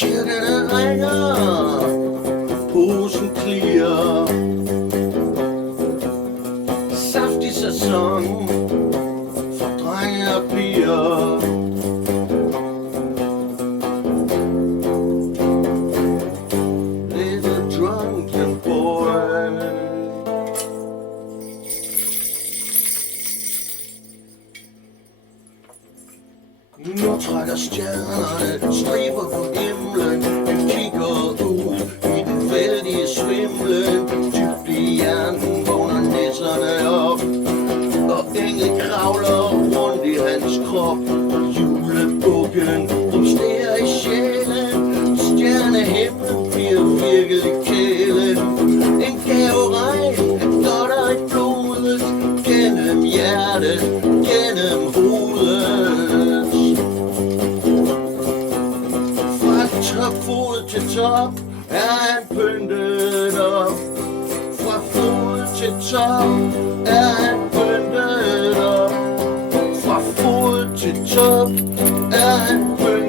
Kirkerne ringer, posen klirrer. Saftig sæson for drenge og piger. Little drunken boy. Nu trækker stjernerne striber på himlen. Den kigger ud i den vældige svimlen. Dybt i hjernen vågner nisserne op, og engel kravler rundt i hans krop. Julebukken rumsterer i sjælen. Stjernehimlen bliver virkelig kælen. En gaveregn af godter i blodet, gennem hjertet, gennem hovedet. Fra fod til top er han pyntet op. Fra fod til top er han pyntet op. Fra fod til top er han pyntet op.